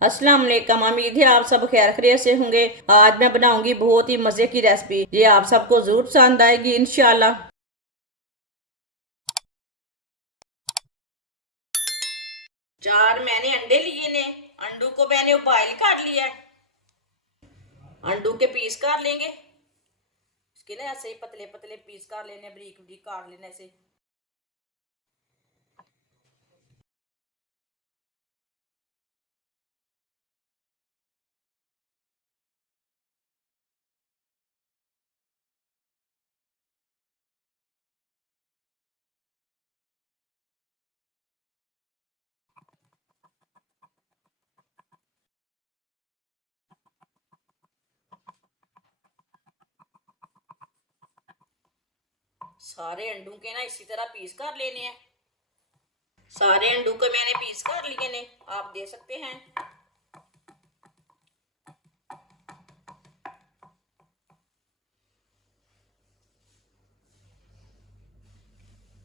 अस्सलाम वालेकुम। उम्मीद है आप सब खैर खैरियत से होंगे। आज मैं बनाऊंगी बहुत ही मजे की रेसिपी, ये आप सबको जरूर पसंद आएगी इंशाल्लाह। 4 मैंने अंडे लिए ने। अंडों को मैंने बॉईल कर लिया है। अंडों के पीस कर लेंगे। इसके ना ऐसे ही पतले पतले पीस कर लेने, बरीक बरीक काट लेने ऐसे। सारे अंडों के ना इसी तरह पीस कर लेने हैं। सारे अंडों को मैंने पीस कर लिए ने, आप दे सकते हैं।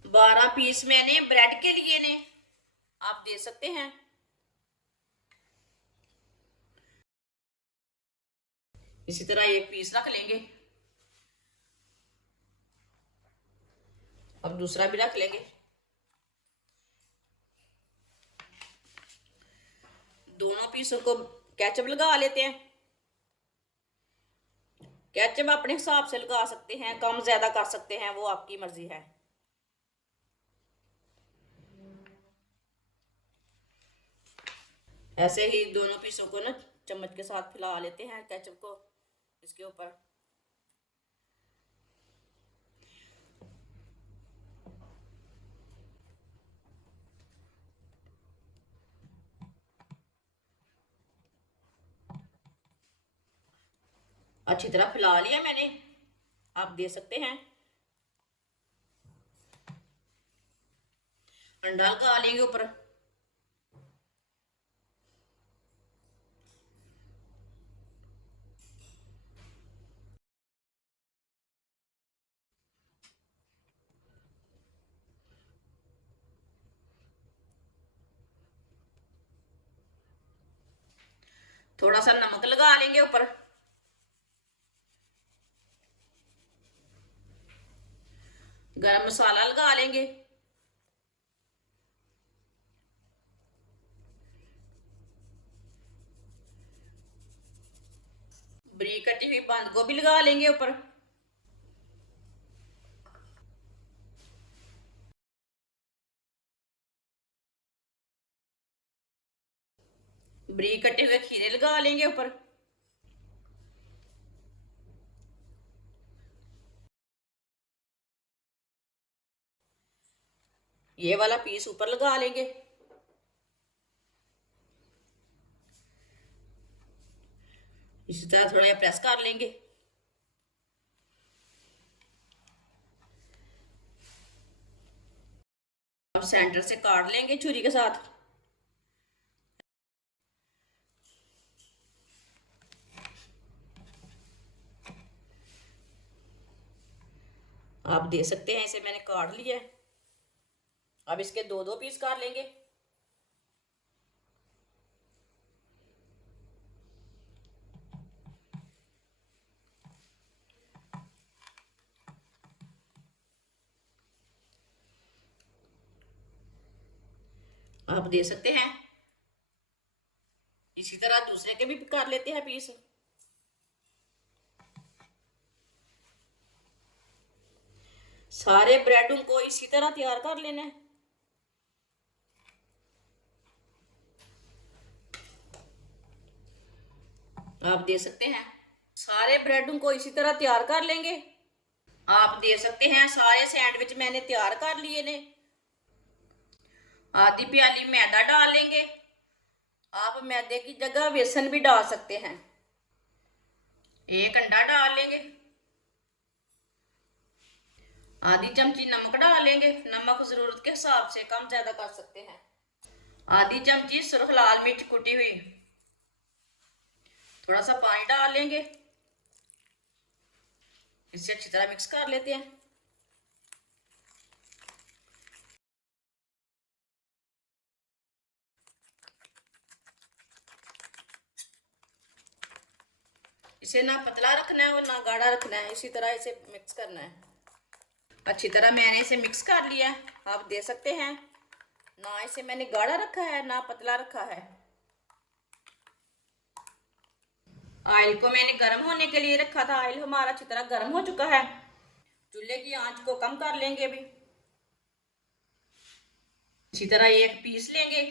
12 पीस मैंने ब्रेड के लिए ने, आप दे सकते हैं। इसी तरह एक पीस रख लेंगे। अब दूसरा भी रख लेंगे। दोनों पीसों को केचप लगा लेते हैं। केचप अपने हिसाब से लगा सकते हैं, कम ज्यादा कर सकते हैं, वो आपकी मर्जी है। ऐसे ही दोनों पीसों को ना चम्मच के साथ फैला लेते हैं केचप को इसके ऊपर। अच्छी तरह फैला लिया मैंने, आप दे सकते हैं। अंडा लगा लेंगे ऊपर। थोड़ा सा नमक लगा लेंगे ऊपर। गरम मसाला लगा लेंगे। बरीक कटी हुई बंद गोभी लगा लेंगे ऊपर। बरीक कटे हुए खीरे लगा लेंगे ऊपर। ये वाला पीस ऊपर लगा लेंगे। इसी तरह थोड़ा प्रेस कर लेंगे। अब सेंटर से काट लेंगे छुरी के साथ। आप दे सकते हैं, इसे मैंने काट लिया है। अब इसके दो दो पीस काट लेंगे। आप दे सकते हैं। इसी तरह दूसरे के भी काट लेते हैं पीस। सारे ब्रेडों को इसी तरह तैयार कर लेना है। आप दे सकते हैं। सारे ब्रेडों को इसी तरह तैयार कर लेंगे। आप दे सकते हैं। सारे सैंडविच मैंने तैयार कर लिए ने। आधी प्याली मैदा डाल लेंगे। आप मैदे की जगह बेसन भी डाल सकते हैं। एक अंडा डाल लेंगे। आधी चमची नमक डाल लेंगे। नमक जरूरत के हिसाब से कम ज्यादा कर सकते हैं। आधी चमची सुरख लाल मिर्च कुटी हुई। थोड़ा सा पानी डाल लेंगे। इसे अच्छी तरह मिक्स कर लेते हैं। इसे ना पतला रखना है और ना गाढ़ा रखना है, इसी तरह इसे मिक्स करना है। अच्छी तरह मैंने इसे मिक्स कर लिया है, आप देख सकते हैं। ना इसे मैंने गाढ़ा रखा है ना पतला रखा है। ऑयल को मैंने गर्म होने के लिए रखा था। ऑयल हमारा अच्छी तरह गर्म हो चुका है। चूल्हे की आंच को कम कर लेंगे अभी। इसी तरह एक पीस लेंगे,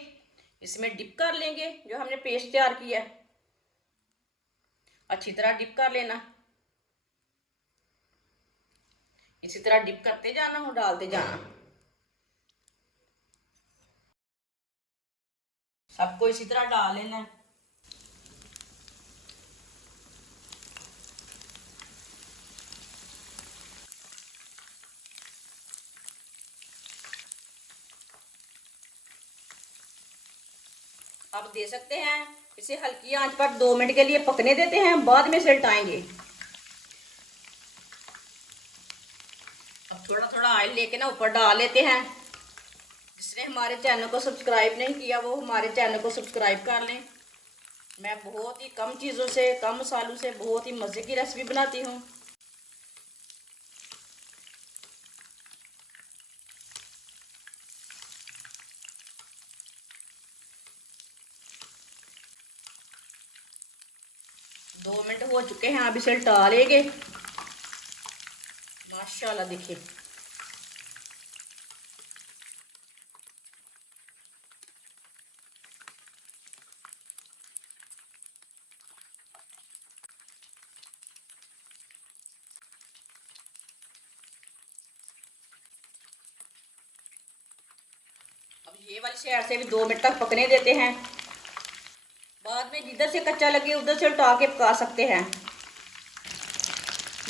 इसमें डिप कर लेंगे जो हमने पेस्ट तैयार किया है। अच्छी तरह डिप कर लेना, इसी तरह डिप करते जाना और डालते जाना। सबको इसी तरह डाल लेना है। आप दे सकते हैं, इसे हल्की आंच पर 2 मिनट के लिए पकने देते हैं, बाद में इसे उल्टाएंगे। अब थोड़ा थोड़ा ऑयल लेके ना ऊपर डाल लेते हैं। जिसने हमारे चैनल को सब्सक्राइब नहीं किया वो हमारे चैनल को सब्सक्राइब कर लें। मैं बहुत ही कम चीज़ों से, कम मसालों से बहुत ही मज़े की रेसिपी बनाती हूँ। दो मिनट हो चुके हैं, अब इसे उल्टा लेंगे। माशाल्लाह देखिए, अब ये वाली साइड से भी 2 मिनट तक पकने देते हैं। बाद में जिधर से कच्चा लगे उधर से उल्टा के पका सकते हैं।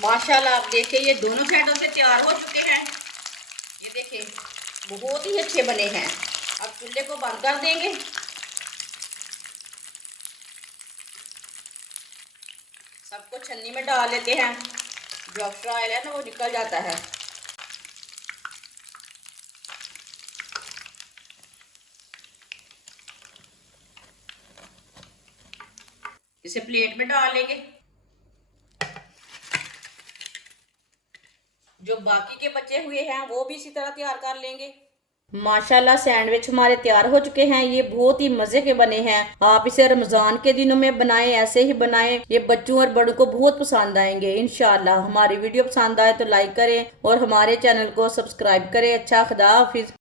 माशाल्लाह आप देखिए, ये दोनों साइडों से तैयार हो चुके हैं। ये देखिए बहुत ही अच्छे बने हैं। अब चूल्हे को बंद कर देंगे। सबको छन्नी में डाल लेते हैं, जो एक्स्ट्रा ऑयल है ना वो निकल जाता है। इसे प्लेट में डाल लेंगे। जो बाकी के बचे हुए हैं वो भी इसी तरह तैयार कर लेंगे। माशाल्लाह सैंडविच हमारे तैयार हो चुके हैं। ये बहुत ही मजे के बने हैं। आप इसे रमजान के दिनों में बनाएं, ऐसे ही बनाएं। ये बच्चों और बड़ों को बहुत पसंद आएंगे इंशाल्लाह। हमारी वीडियो पसंद आए तो लाइक करें और हमारे चैनल को सब्सक्राइब करें। अच्छा, खुदा हाफिज।